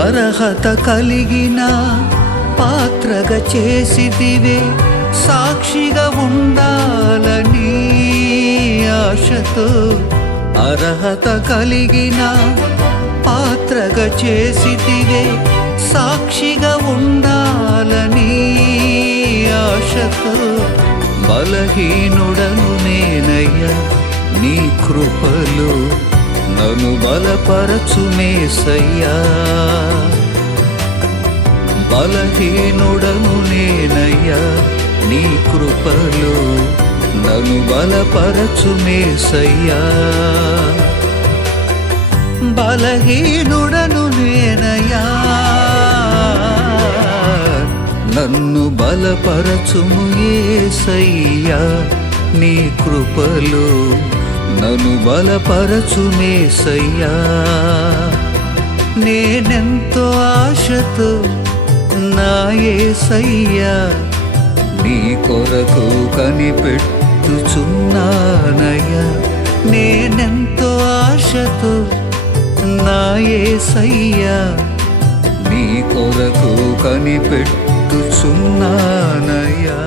అర్హత కలిగిన పాత్రగా చేసిదివే, సాక్షిగా ఉండాలని ఆశతో. అర్హత కలిగిన పాత్రగా చేసిదివే, సాక్షిగా ఉండాలని ఆశతో. బలహీనుడను నేనయ్యా, నీ కృపలో నన్ను బలపరచు యేసయ్యా. బలహీనుడను నేనయ్యా, నీ కృపలో నన్ను బలపరచు యేసయ్యా. బలహీనుడను నేనయ్యా, నన్ను బలపరచుము యేసయ్యా. నీ కృపలో నన్ను బలపరచు యేసయ్యా. నేనెంతో ఆశతో నా యేసయ్యా నీ కొరకు కనిపెట్టుచున్నానయ్యా. నేనెంతో ఆశతో నా యేసయ్యా నీ కొరకు కనిపెట్టుచున్నానయ్యా.